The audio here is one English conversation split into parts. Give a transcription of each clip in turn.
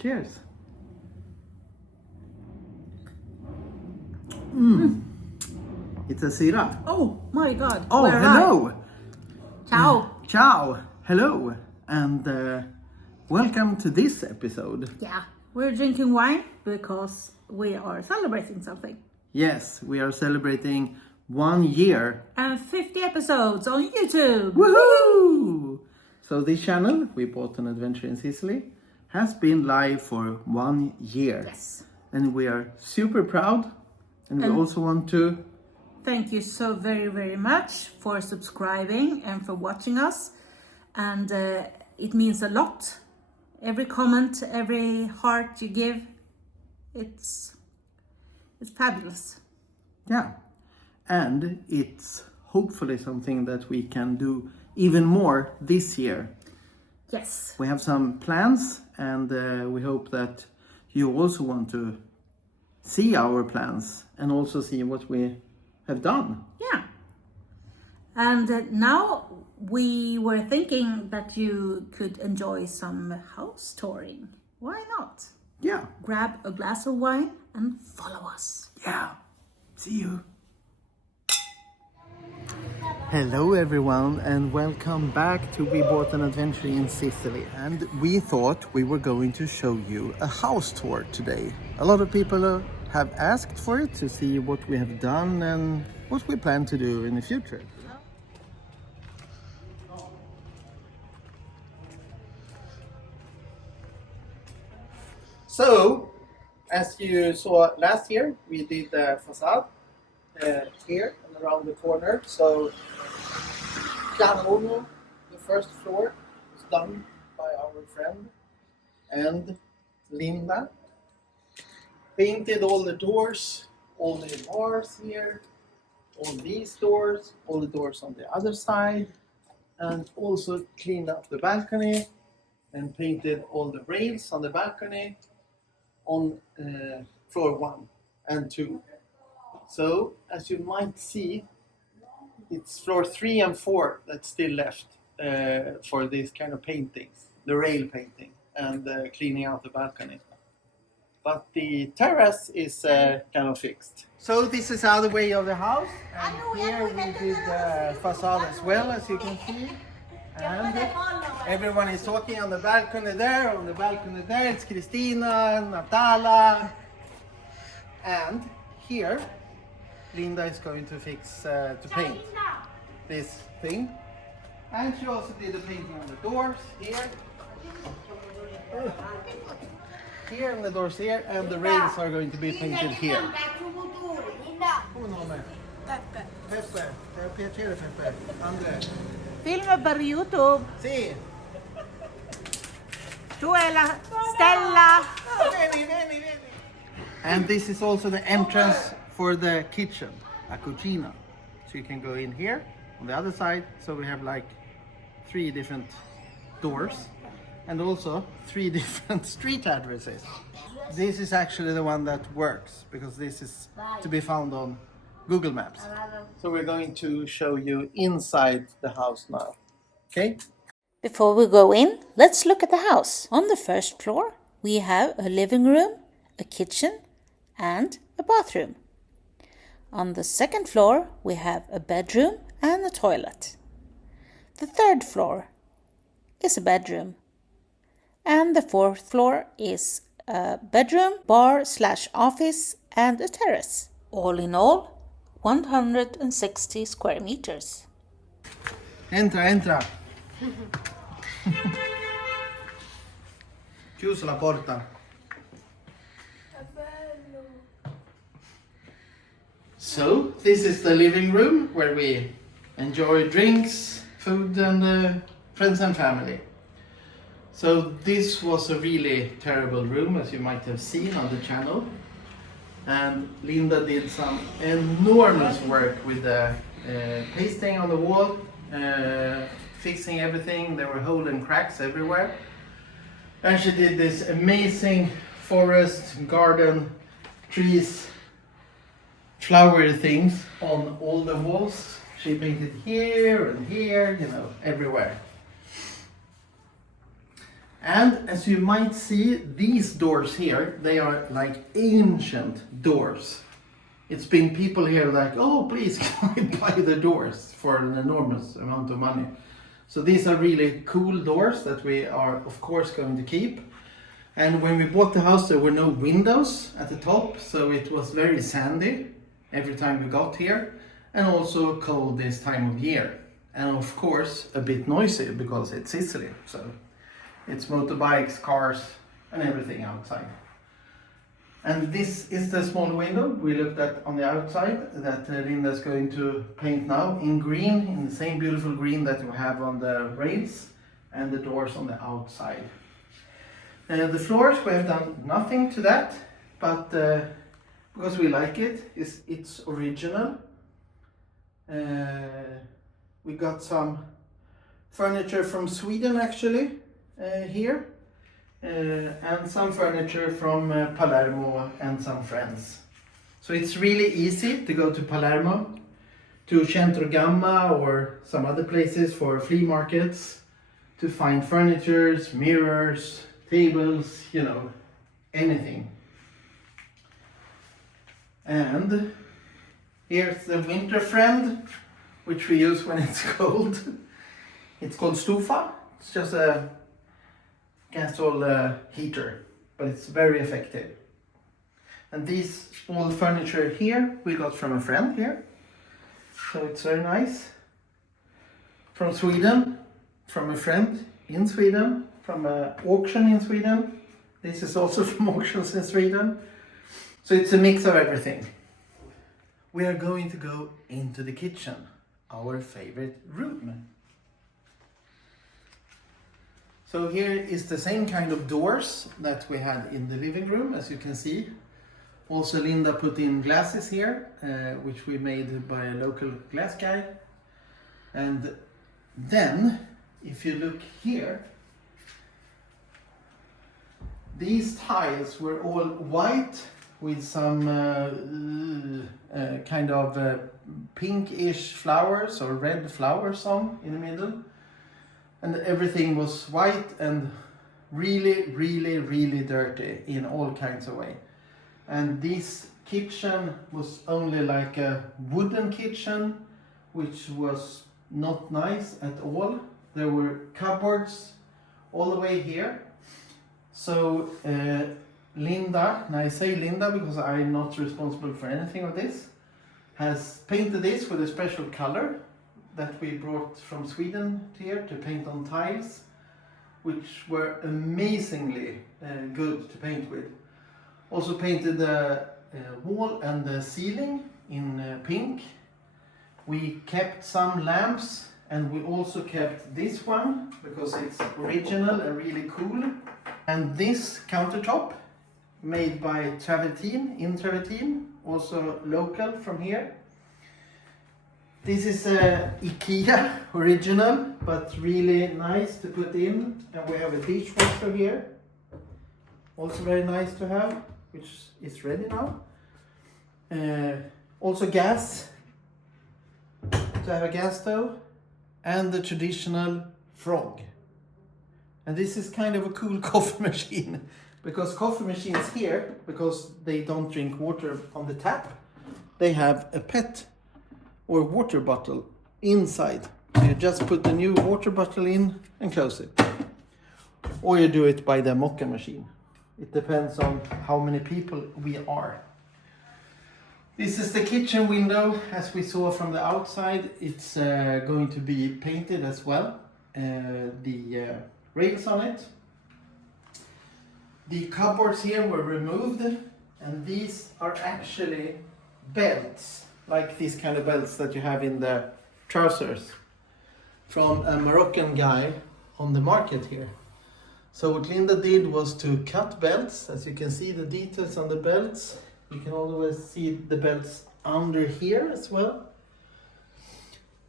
Cheers. It's a syrah. Oh my god. Oh, Where hello. am I? Ciao. Ciao. Hello. And welcome to this episode. Yeah, we're drinking wine because we are celebrating something. Yes, we are celebrating 1 year. And 50 episodes on YouTube. Woohoo! So this channel, We Bought an Adventure in Sicily, has been live for 1 year. Yes. And we are super proud. And we also want to... Thank you so very, very much for subscribing and for watching us. And it means a lot. Every comment, every heart you give, it's fabulous. Yeah. And it's hopefully something that we can do even more this year. Yes. We have some plans, and we hope that you also want to see our plans and also see what we have done. Yeah. And now we were thinking that you could enjoy some house touring. Why not? Yeah. Grab a glass of wine and follow us. Yeah. See you. Hello everyone, and welcome back to We Bought an Adventure in Sicily. And we thought we were going to show you a house tour today. A lot of people have asked for it to see what we have done and what we plan to do in the future. So, as you saw last year, we did the facade here and around the corner. So, Piano, the first floor, was done by our friend and Linda. Painted all the doors, all the bars here, all these doors, all the doors on the other side, and also cleaned up the balcony and painted all the rails on the balcony on floor 1 and 2. So, as you might see, it's floor 3 and 4 that's still left for this kind of paintings, the rail painting and cleaning out the balcony. But the terrace is kind of fixed. So this is the other way of the house, and here we did the facade as well, as you can see. And everyone is talking on the balcony there, it's Christina, Natala. And here, Linda is going to fix, to paint this thing. And she also did the painting on the doors here. Here and the doors here, and the rails are going to be painted here. Peppe. Peppe. È un piacere Peppe. Andrea. Filma per YouTube. Sì. Tu è la Stella. Vieni. And this is also the entrance for the kitchen, a cucina. So you can go in here on the other side. So we have like 3 different doors. And also 3 different street addresses. This is actually the one that works, because this is to be found on Google Maps. So we're going to show you inside the house now. Okay? Before we go in, let's look at the house. On the first floor, we have a living room, a kitchen, and a bathroom. On the second floor, we have a bedroom and a toilet. The third floor is a bedroom. And the fourth floor is a bedroom, bar/office, and a terrace. All in all, 160 square meters. Entra. Chiusa la porta. So, this is the living room where we enjoy drinks, food, and friends and family. So this was a really terrible room, as you might have seen on the channel. And Linda did some enormous work with the pasting on the wall, fixing everything. There were holes and cracks everywhere. And she did this amazing forest, garden, trees, flowery things on all the walls. She painted here and here, everywhere. And as you might see, these doors here, they are like ancient doors. It's been people here like, oh, please, can we buy the doors for an enormous amount of money? So these are really cool doors that we are, of course, going to keep. And when we bought the house, there were no windows at the top, so it was very sandy every time we got here, and also cold this time of year. And of course, a bit noisy because it's Sicily, so it's motorbikes, cars, and everything outside. And this is the small window we looked at on the outside that Linda is going to paint now in green, in the same beautiful green that we have on the rails and the doors on the outside. The floors, we have done nothing to that, but because we like it, it's original. We got some furniture from Sweden actually here. And some furniture from Palermo and some friends. So it's really easy to go to Palermo, to Centro Gamma or some other places for flea markets to find furnitures, mirrors, tables, you know, anything. And here's the winter friend, which we use when it's cold. It's called Stufa. It's just a gasol heater, but it's very effective. And these small furniture here we got from a friend here, so it's very nice. From Sweden, from a friend in Sweden, from an auction in Sweden. This is also from auctions in Sweden. So it's a mix of everything. We are going to go into the kitchen, our favorite room. So here is the same kind of doors that we had in the living room, as you can see. Also Linda put in glasses here, which we made by a local glass guy. And then, if you look here, these tiles were all white with some kind of pinkish flowers or red flowers on in the middle. And everything was white and really, really, really dirty in all kinds of way. And this kitchen was only like a wooden kitchen, which was not nice at all. There were cupboards all the way here. So Linda, and I say Linda because I'm not responsible for anything of this, has painted this with a special color that we brought from Sweden here to paint on tiles, which were amazingly good to paint with. Also painted the wall and the ceiling in pink. We kept some lamps, and we also kept this one because it's original and really cool. And this countertop made by Travertine, in Travertine, also local from here. This is a IKEA original, but really nice to put in. And we have a dishwasher here, also very nice to have, which is ready now. Also gas, to have a gas stove, and the traditional frog. And this is kind of a cool coffee machine, because coffee machines here, because they don't drink water on the tap, they have a pet or water bottle inside. So you just put the new water bottle in and close it. Or you do it by the mocha machine. It depends on how many people we are. This is the kitchen window, as we saw from the outside. It's going to be painted as well. The rails on it. The cupboards here were removed, and these are actually belts, like these kind of belts that you have in the trousers, from a Moroccan guy on the market here. So what Linda did was to cut belts. As you can see the details on the belts. You can always see the belts under here as well.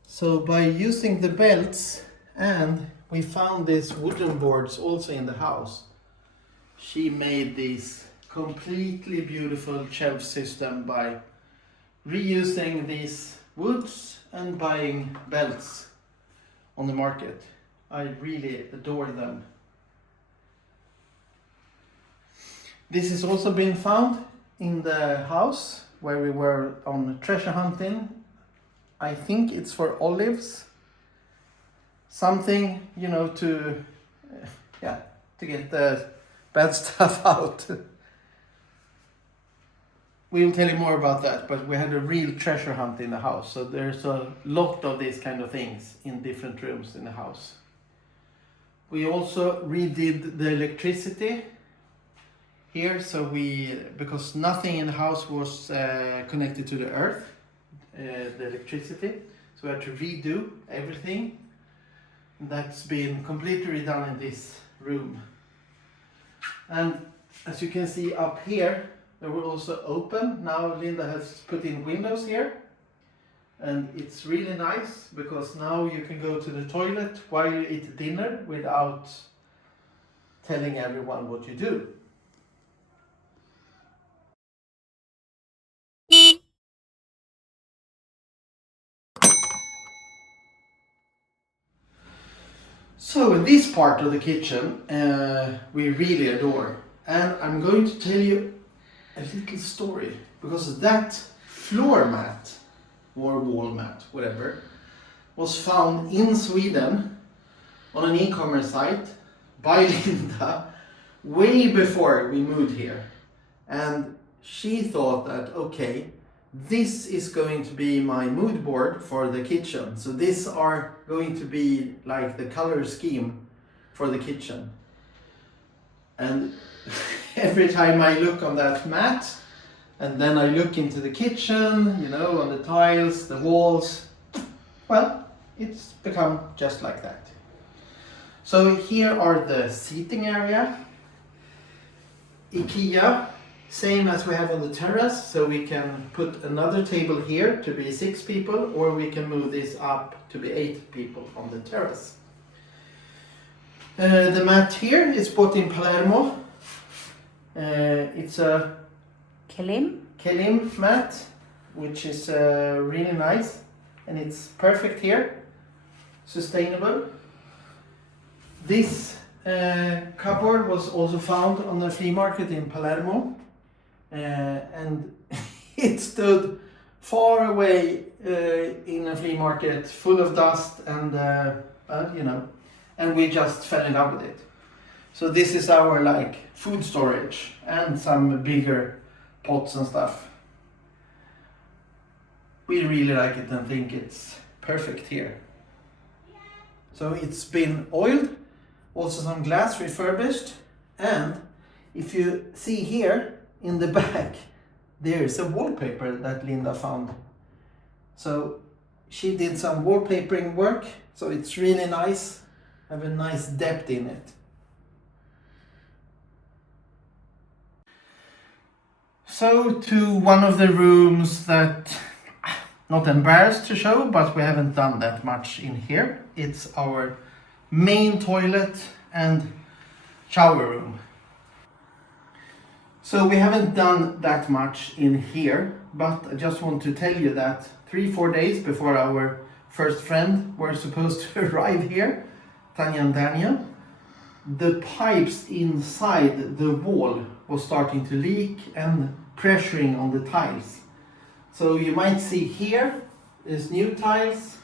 So by using the belts, and we found these wooden boards also in the house, she made this completely beautiful shelf system by reusing these woods and buying belts on the market. I really adore them. This has also been found in the house where we were on treasure hunting. I think it's for olives. Something, you know, to get the bad stuff out. We will tell you more about that, but we had a real treasure hunt in the house. So there's a lot of these kind of things in different rooms in the house. We also redid the electricity here, so because nothing in the house was connected to the earth, the electricity, so we had to redo everything. That's been completely redone in this room. And as you can see up here, they were also open. Now Linda has put in windows here, and it's really nice because now you can go to the toilet while you eat dinner without telling everyone what you do. So this part of the kitchen we really adore, and I'm going to tell you a little story, because that floor mat or wall mat, whatever, was found in Sweden on an e-commerce site by Linda way before we moved here. And she thought that, okay, this is going to be my mood board for the kitchen. So these are going to be like the color scheme for the kitchen. And every time I look on that mat, and then I look into the kitchen, you know, on the tiles, the walls, well, it's become just like that. So here are the seating area. IKEA, same as we have on the terrace, so we can put another table here to be 6 people, or we can move this up to be 8 people on the terrace. The mat here is bought in Palermo. It's a Kelim mat, which is really nice, and it's perfect here, sustainable. This cupboard was also found on the flea market in Palermo, and it stood far away in a flea market full of dust, and you know, and we just fell in love with it. So this is our like food storage and some bigger pots and stuff. We really like it and think it's perfect here. So it's been oiled, also some glass refurbished, and if you see here in the back, there's a wallpaper that Linda found. So she did some wallpapering work, so it's really nice, have a nice depth in it. So to one of the rooms that, not embarrassed to show, but we haven't done that much in here. It's our main toilet and shower room. So we haven't done that much in here, but I just want to tell you that 3-4 days before our first friend were supposed to arrive here, Tanya and Dania, the pipes inside the wall was starting to leak and pressuring on the tiles. So you might see here is new tiles.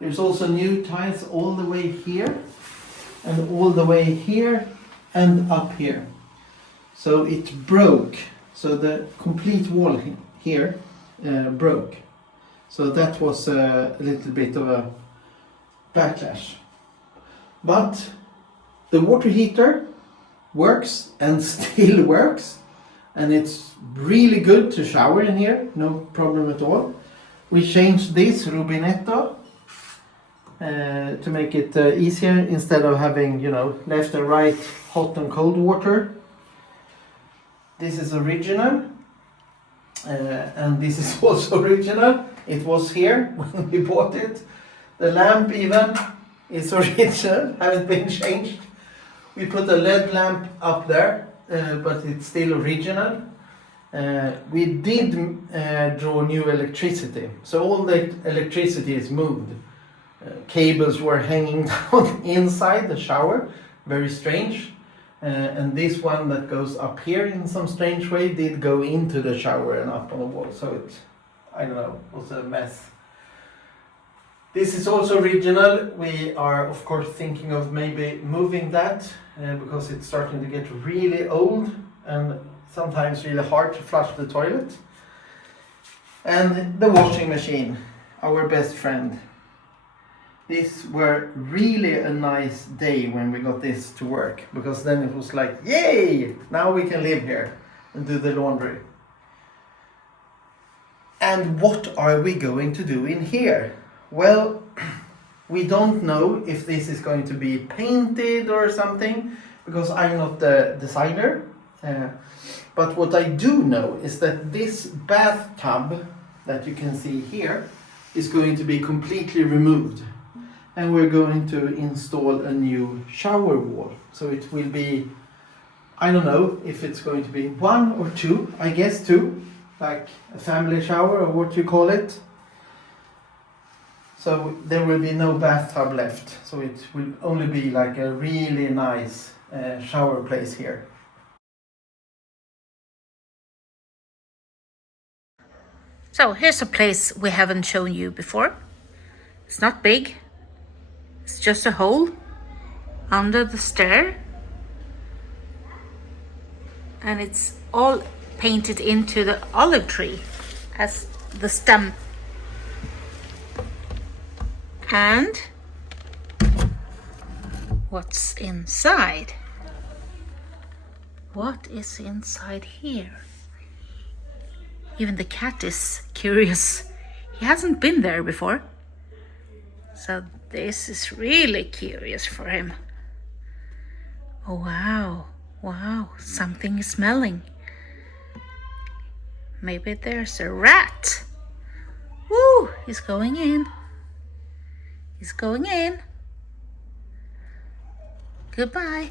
There's also new tiles all the way here and all the way here and up here. So it broke. So the complete wall here broke. So that was a little bit of a backlash. But the water heater works and still works. And it's really good to shower in here, no problem at all. We changed this rubinetto to make it easier instead of having, you know, left and right hot and cold water. This is original, and this is also original. It was here when we bought it. The lamp even is original, haven't been changed. We put a LED lamp up there. But it's still original. We did draw new electricity, so all the electricity is moved. Cables were hanging down inside the shower, very strange. And this one that goes up here in some strange way did go into the shower and up on the wall, so it, I don't know, was a mess. This is also original. We are of course thinking of maybe moving that because it's starting to get really old and sometimes really hard to flush the toilet. And the washing machine, our best friend. This were really a nice day when we got this to work, because then it was like, yay! Now we can live here and do the laundry. And what are we going to do in here? Well, we don't know if this is going to be painted or something, because I'm not the designer. But what I do know is that this bathtub that you can see here is going to be completely removed. And we're going to install a new shower wall. So it will be, I don't know if it's going to be 1 or 2, I guess 2, like a family shower or what you call it. So there will be no bathtub left. So it will only be like a really nice shower place here. So here's a place we haven't shown you before. It's not big. It's just a hole under the stair. And it's all painted into the olive tree as the stem. And what's inside? What is inside here? Even the cat is curious. He hasn't been there before. So this is really curious for him. Oh wow, wow, something is smelling. Maybe there's a rat. Woo, he's going in. He's going in. Goodbye.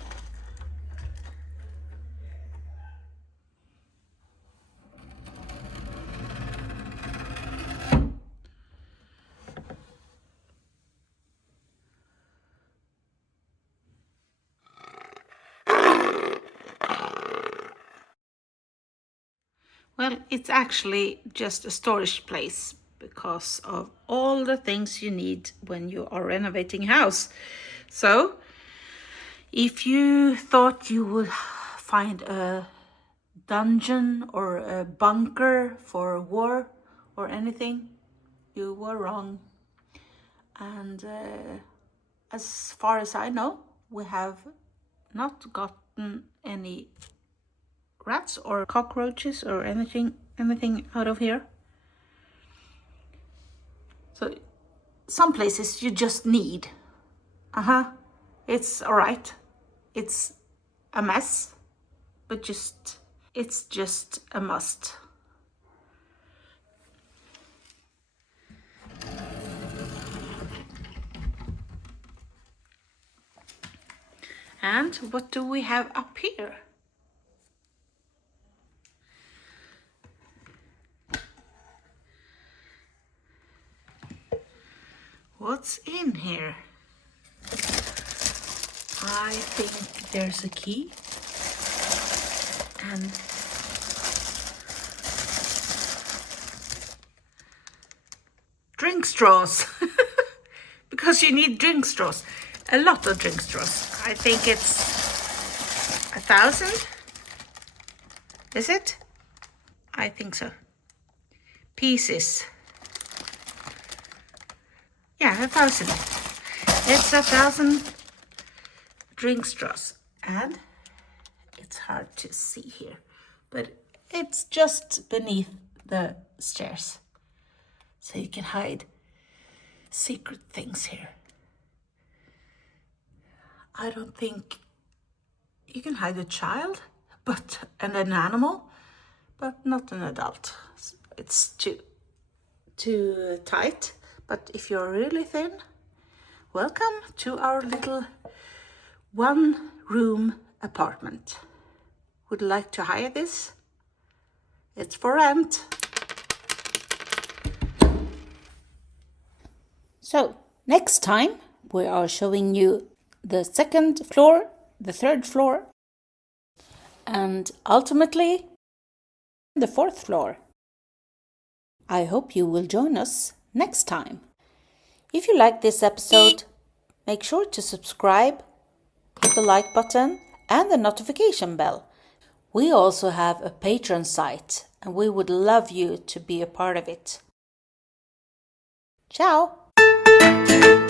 Well, it's actually just a storage place because of all the things you need when you are renovating a house. So, if you thought you would find a dungeon or a bunker for war or anything, you were wrong. And as far as I know, we have not gotten any rats or cockroaches or anything out of here. So some places you just need. It's all right. It's a mess, but it's just a must. And what do we have up here? What's in here? I think there's a key and drink straws because you need drink straws, a lot of drink straws. I think it's 1,000. Is it? I think so. Pieces. Yeah, 1,000. It's 1,000 drink straws, and it's hard to see here, but it's just beneath the stairs, so you can hide secret things here. I don't think you can hide a child, and an animal, but not an adult. It's too tight. But if you're really thin, welcome to our little one-room apartment. Would you like to hire this? It's for rent. So, next time we are showing you the second floor, the third floor, and ultimately the 4th floor. I hope you will join us next time. If you like this episode, make sure to subscribe, hit the like button and the notification bell. We also have a Patreon site and we would love you to be a part of it. Ciao!